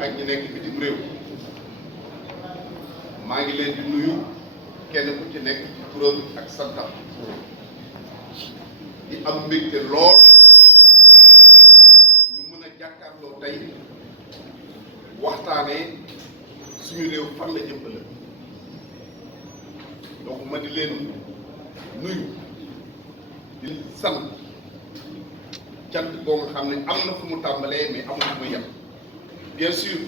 ak ñi nekk bitim réew maa ngi leen di nuyu kenn ku ci nekk ci turam ak santam di am mbégte lool ci ñu mën a jàkkaarloo tey waxtaanee suñu réew fan la jëm ëllëg donc ma di leen nuyu di sant cant boo nga xam ne am na fu mu tàmbalee mais amul fu mu yem bien sûr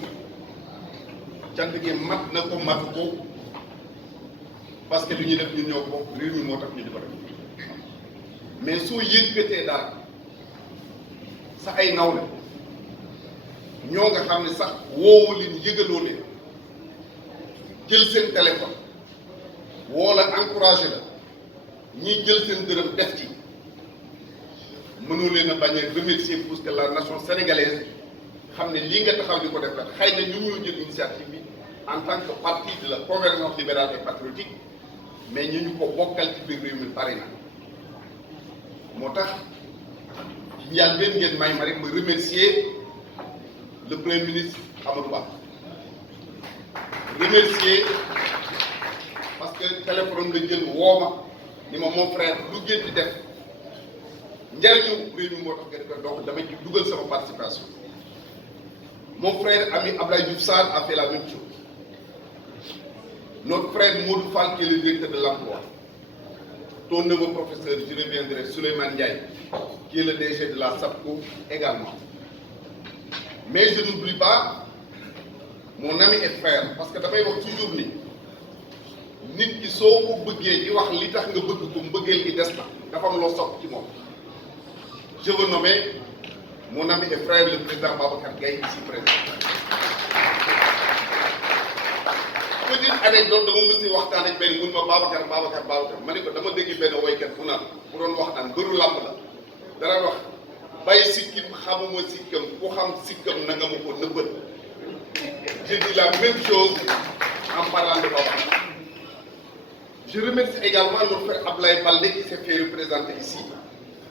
cant gi mat na ko matu ko parce que lu ñuy def ñun ñoo ko réew mi moo tax ñu di ko def mais soo yëkkatee dara sa ay nawle ñoo nga xam ne sax woowu leen yëgaloo leen jël seen téléphone woo la encouragé la ñiy jël seen dërëm def ci mënoo leen a bañ a remercier pour que la nation sénégalaise xam ne lii nga taxaw di ko def la xëy na ñu ñoo jël initiative bi en tant que parti de la convergence libérale et patriotique mais ñu ko bokkal ci biir réew mi bari na moo tax ci njëlbéen ngeen may ma rek ma remercier le premier ministre Amadou Ba remercier parce que téléphone nga jël woo ma ni ma mon frère lu ngeen di def njariñu réew mi moo tax nga def donc dama ci dugal sama participation mon frère ami Abdoulaye Diouf Sarr a fait la même chose notre frère Modou Fall qui est le directeur de l'emploi ton neveu professeur je reviendrai Souleymane Ndiaye qui est le DG de la SAPCO également mais je n'oublie pas mon ami et frère parce que damay wax toujours ni nit ki soo ko bëggee di wax li tax nga bëgg ko mbëggeel gi des na dafa am loo sopp ci moom je veux nommer mon ami et frère le président Babacar Gaye ici présent. Petite anecdote dama mës ni waxtaan ak benn mun ma Babacar ma ne ko dama dégg benn woykat bu naan bu doon wax naan bëru làmb la dara wax bàyyi sikkim xamuma sikkam ku xam sikkam na nga ma ko nëbbal. Je dis la même chose en parlant de Babacar. Je remercie également notre frère Ablaye Baldé qui s'est fait représenter ici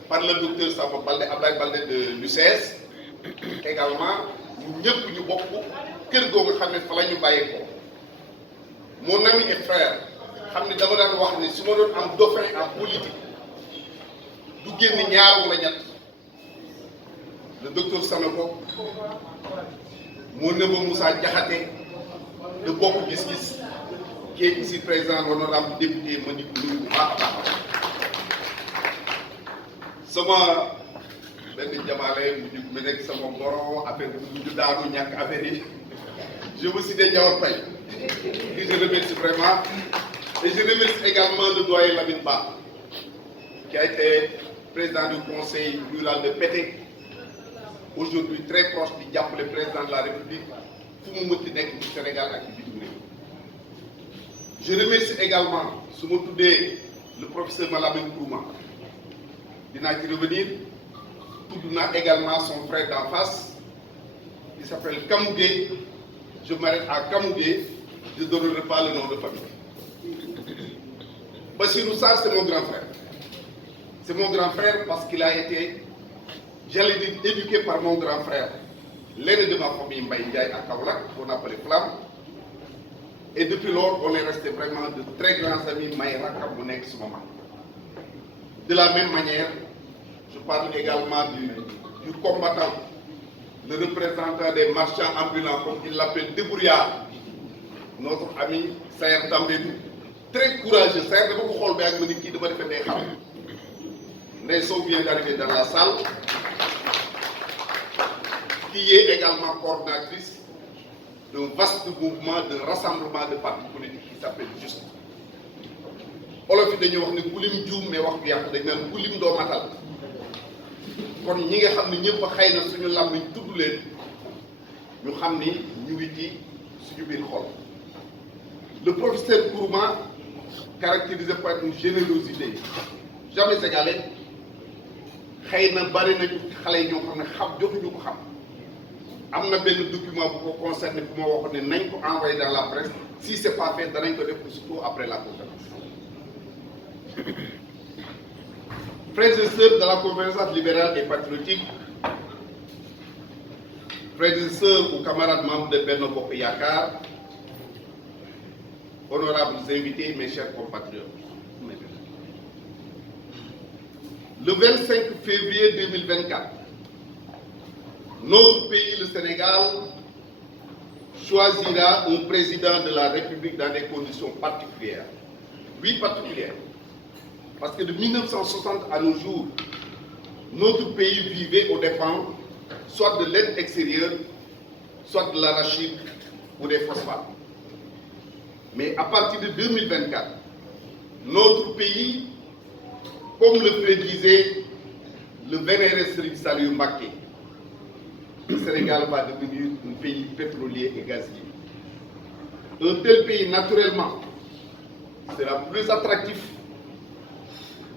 par le docteur Samba Baldé, Ablaye Baldé de l'UCS. Également, nous ñëpp ñu bokk kër googu xam ne fa la ñu bàyyee ko. Mon ami et frère xam ne dama daan wax ne su ma doon am dauphin en politique du génn ñaar wala ñett le docteur Sanoko mon neveu Moussa Diakhaté de Bokk Gis Gis qui est ici présent l'honorable député Monique Ndour bu baax a baax sama benn jamaale mu nekk sama goro affaire bu mujj daanu ñàkk affaire yi je me suis dit Diawar Faye que je remercie vraiment et je remercie également le doyen Lamine Ba qui a été président du conseil rural de Pété aujourd'hui très proche di jàppale président de la République fu mu mënti nekk ci Sénégal ak ci bitim réew. Je remercie également su ma tuddee le professeur Malamine Kourma dinaa ci revenir tudd naa également son frère d'en face il s'appelle Kamou Gueye je m'arrête à Kamou Gueye je ne donnerai pas le nom de famille. Bassirou Sarr c'est mon grand frère. C'est mon grand frère parce qu'il a été, j'allais dire, éduqué par mon grand frère, l'aîné de ma famille Mbaye Ndiaye à Kaolack, qu'on appelait Flamme. Et depuis lors, on est resté vraiment de très grands amis, Maïra Kabounek, ce moment. De la même manière, je parle également du combattant, le représentant des marchands ambulants, comme il l'appelle, Débrouillard, notre ami Sayer Tambédou. Très courageux, Sayer de beaucoup de choses, qui devait faire des choses. Nelson vient d'arriver dans la salle, qui est également coordinatrice d'un vaste mouvement de rassemblement de partis politiques qui s'appelle Juste. Olof yi dañuy wax ne ku lim juum mais wax bi yàq dañ naan ku lim doo matal kon ñi nga xam ne ñëpp xëy na suñu làmmiñ tudd leen ñu xam ni ñu ngi ci suñu biir xol. Le professeur Kourma, caractérisé par une générosité jamais égalée, xëy na bari nañu xale yi ñoo xam ne jotuñu ko xam am na benn document bu ko concerné bu ma waxoon ne nañ ko envoyé dans la presse si c'est pas fait danañ ko def surtout après la conférence. Frères et sœurs de la convergence libérale et patriotique, frères et sœurs ou camarades membres de Benno Bokk Yakaar, honorables invités, mes chers compatriotes. Le 25 février 2024, notre pays, le Sénégal, choisira un président de la République dans des conditions particulières. Oui, particulières. Parce que de 1960 à nos jours, notre pays vivait aux dépens soit de l'aide extérieure, soit de l'arachide ou des phosphates. Mais à partir de 2024, notre pays, comme le prédisait le vénéré Serigne Saliou Mbacké, le Sénégal va devenir un pays pétrolier et gazier. Un tel pays, naturellement, sera plus attractif,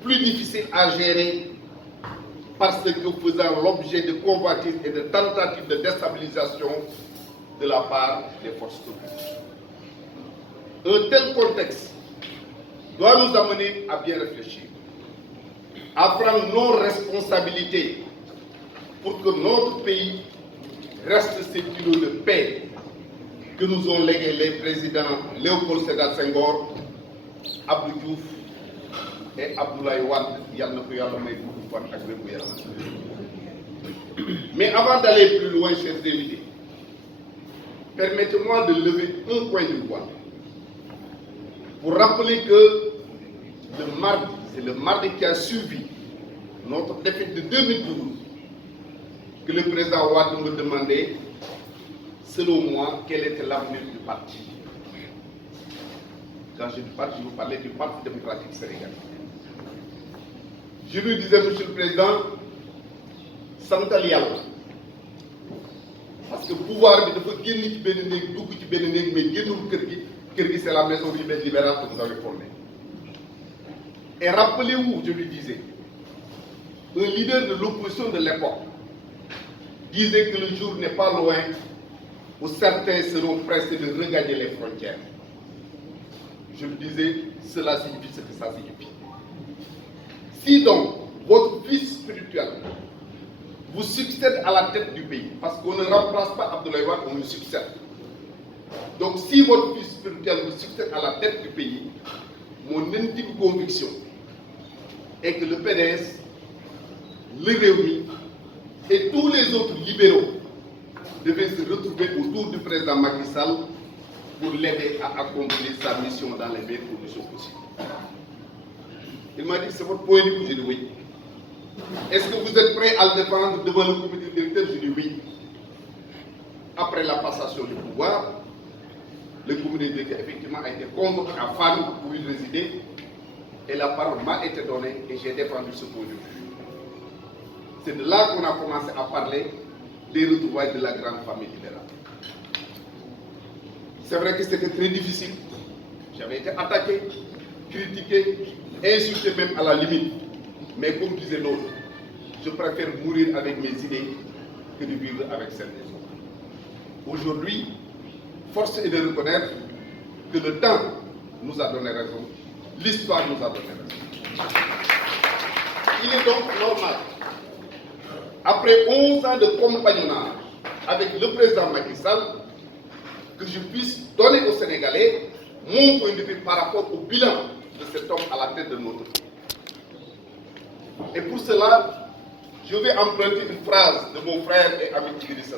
plus difficile à gérer, parce que faisant l'objet de convoitises et de tentatives de déstabilisation de la part des forces occultes. Un tel contexte doit nous amener à bien réfléchir, à prendre nos responsabilités pour que notre pays reste ce îlot de paix que nous ont légué les présidents Léopold Sédar Senghor, Abdou Diouf et Abdoulaye Wade. Mais avant d'aller plus loin, chers invités, permettez-moi de lever un point du voile pour rappeler que c'est le mardi qui a suivi notre défaite de 2012 que le président Wade me demandait, selon moi, quel était l'avenir du parti. Quand je dis parti, je vous parlais du Parti démocratique sénégalais. Je lui disais, Monsieur le Président, santal Yàlla, parce que pouvoir bi dafa génn ci benn néeg dugg ci benn néeg mais génnul kër gi c'est la maison libérale que vous avez fondée. Et rappelez-vous, je lui disais, un leader de l'opposition de l'époque disait que le jour n'est pas loin où certains seront pressés de regagner les frontières. Je lui disais, cela signifie ce que ça signifie. Si donc votre fils spirituel vous succède à la tête du pays, parce qu'on ne remplace pas Abdoulaye Wade, on lui succède. Donc si votre fils spirituel vous succède à la tête du pays, mon intime conviction est que le PDS, le Rewmi et tous les autres libéraux devaient se retrouver autour du président Macky Sall pour l'aider à accomplir sa mission dans les meilleures conditions possibles. Il m'a dit, c'est votre point de vue, j'ai dit oui. Est-ce que vous êtes prêt à le défendre devant le comité directeur? J'ai dit oui. Après la passation du pouvoir, le comité directeur effectivement a été convoqué à Fann où il résidait et la parole m'a été donnée et j'ai défendu ce point de vue. C'est de là qu'on a commencé à parler des retrouvailles de la grande famille libérale. C'est vrai que c'était très difficile. J'avais été attaqué, critiqué, insulté même à la limite. Mais comme disait l'autre, je préfère mourir avec mes idées que de vivre avec celles des autres. Aujourd'hui, force est de reconnaître que le temps nous a donné raison, l'histoire nous a donné raison. Il est donc normal, après 11 ans de compagnonnage avec le président Macky Sall, que je puisse donner aux Sénégalais mon point de vue par rapport au bilan de cet homme à la tête de notre pays. Et pour cela, je vais emprunter une phrase de mon frère et ami Idrissa